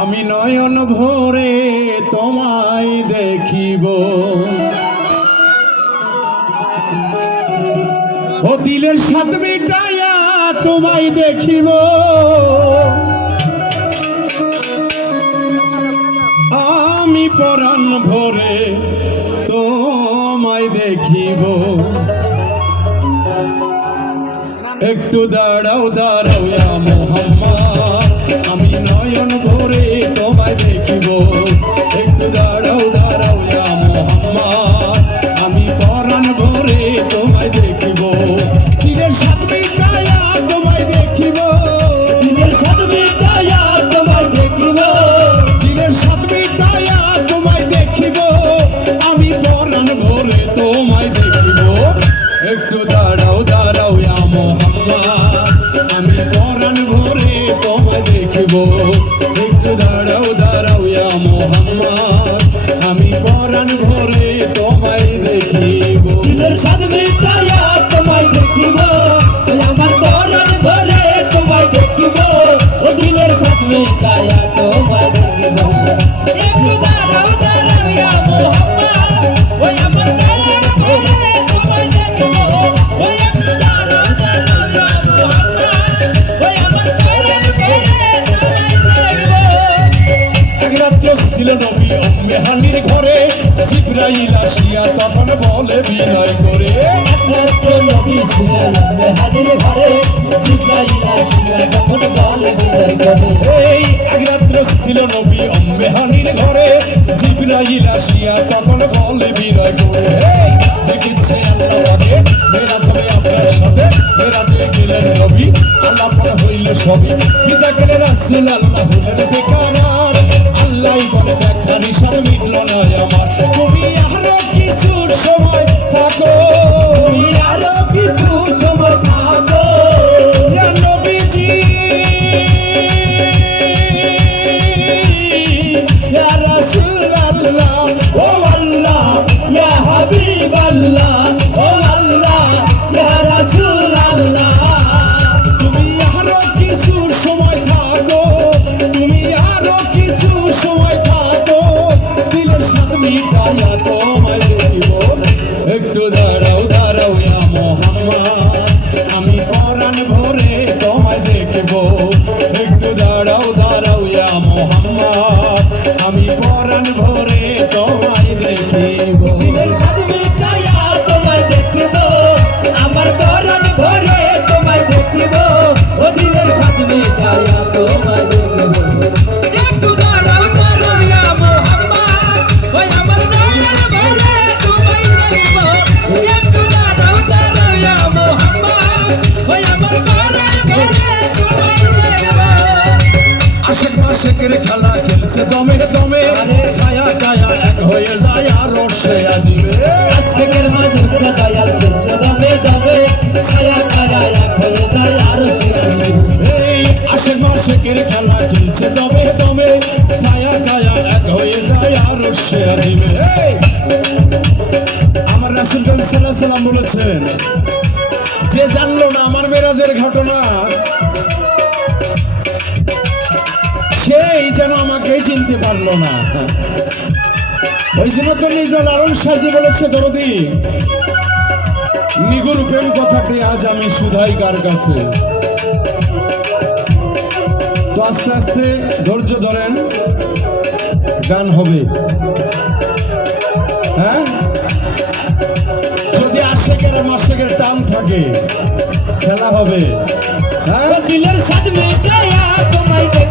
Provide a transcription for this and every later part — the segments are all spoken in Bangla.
আমি নয়ন ভরে তোমায় দেখিব। ও দিলের সাথ মিটাইয়া তোমায় দেখিব। আমি পরাণ ভরে তোমায় দেখিব। একটু দাঁড়াও দাঁড়াও ইয়া মোহাম্মদ আমি পরাণ ভরে বলে বিনয় করে। একমাত্র নবী ছিলেন হাজির ঘরে যখন বলে বিদায় করে। এই এক ছিল নবী মেহানির ঘরে। জিব্রাইল আসিয়া তখন বলে বিনয় করে। দেখিচ্ছে পাকে মেরাজ হবে আপনার সাথে গেলেন নবী। হইলে সবই। পিতা গেলেন রাসূল আল্লাহ হলেন বেকারার আল্লাহ বলে দেখা নিশান মিটল না আমার। কিছু দেখিব খেলছে দমে দমে ছায়া কায়া এক হয়ে যায় আর সে আজিবে। আজকের মাসের দয়াল চলছে দমে দমে ছায়া কায়া এক হয়ে যায় আর সে আসবে এই আশেক মাসেকের খেলা খেলছে দমে দমে ছায়া কায়া এক হয়ে যায় আর সে আজিবে। আমার রাসুল সাল্লাহ সাল্লাম বলেছেন যে জানলো না আমার মেরাজের ঘটনা সেই যেন আমাকে চিনতে পারল না। ওই জন্য তো নিজের লালন সাজি বলেছে, দরদি। নিগুর প্রেম কথাটি আজ আমি শুধাই কার কাছে। তো আস্তে আস্তে ধৈর্য ধরেন, গান হবে। হ্যাঁ? যদি আশেকের মাসেকের টান থাকে, খেলা হবে। হ্যাঁ? দিলের সাথ মেটায়া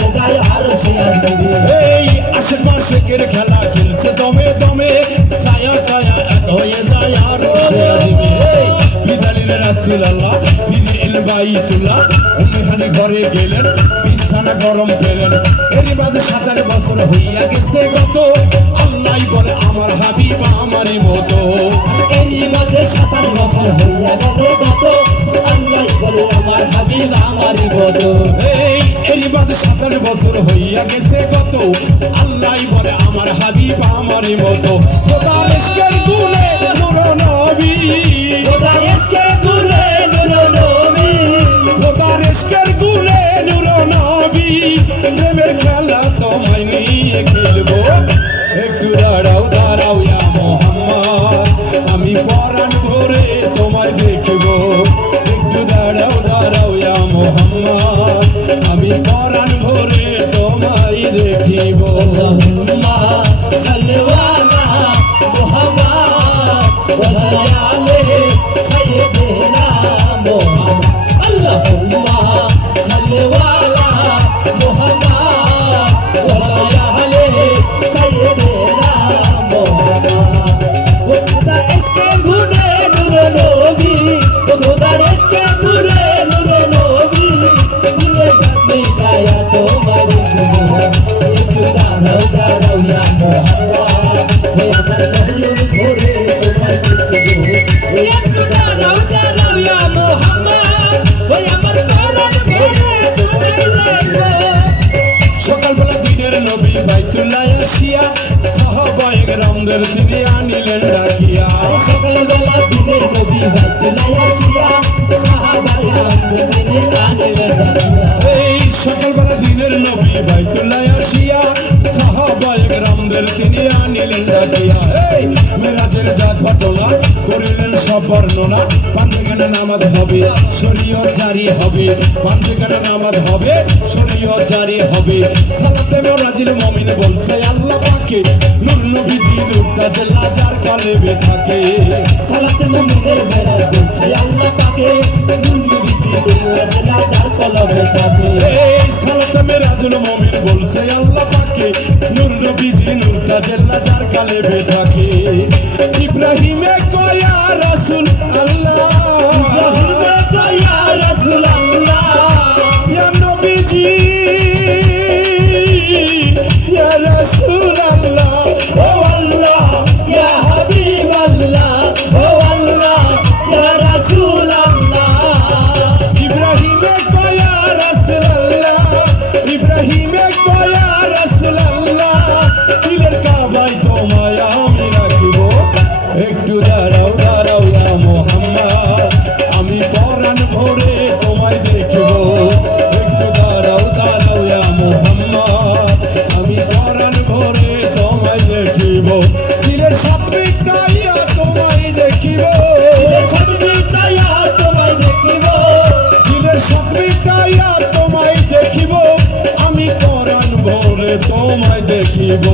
হয়ে যায় আর সে এই আশেক মাসেকের খেলা খেলছে দমে দমে। ছায়া কায়া এক হয়ে যায় আর সে বিধানের রাসূলুল্লাহ ফিরে এল বাইতুল্লাহ উম্মেহানি ঘরে গেলেন বিছানা গরম পেলেন। এরই মাঝে সাতার বছর হইয়া গেছে কত আল্লাহ বলে আমার হাবিব আমারই মতো। এরই মাঝে সাতাশ বছর হইয়া গেছে কত আল্লাহ বলে আমার হাবিব আমারই বদ এই সাতের বছর হইয়া গেছে কত আল্লাহ বলে, আমার হাবিব আমারই মতো। খোদার ইশকের গুণে নবী। আসিয়া সাহাবায়ে কেরামদের তিনি আনিলেন ডাকিয়া সকালবেলা দিনের নবী বাইতুল্লাহ আসিয়া বর্ণনা পাঞ্জেখানে নামাজ হবে শরীয়ত জারি হবে। পাঞ্জেখানে নামাজ হবে শরীয়ত জারি হবে। সালাতে মেরাজিল মুমিন বলছে, আল্লাহ পাকে নূর নবীজি নূরটা জেলা যার কলেবে থাকে। সালাতে মুমিনের দিচ্ছে আল্লাহ পাকে দুর্গ বিধি দিল যার কলমে থাকে। সালাতে মেরাজুল মুমিন বলছে, আল্লাহ পাকে নূর নবীজি নূরটা জেলা যার কলেবে থাকে। তোমায় দেখিব।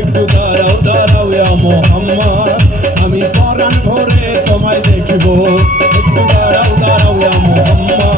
একটু দাঁড়াও দাঁড়াও মোহাম্মদ। আমি পরাণ ধরে তোমায় দেখিব। একটু দাঁড়াও দাঁড়াও মোহাম্মদ।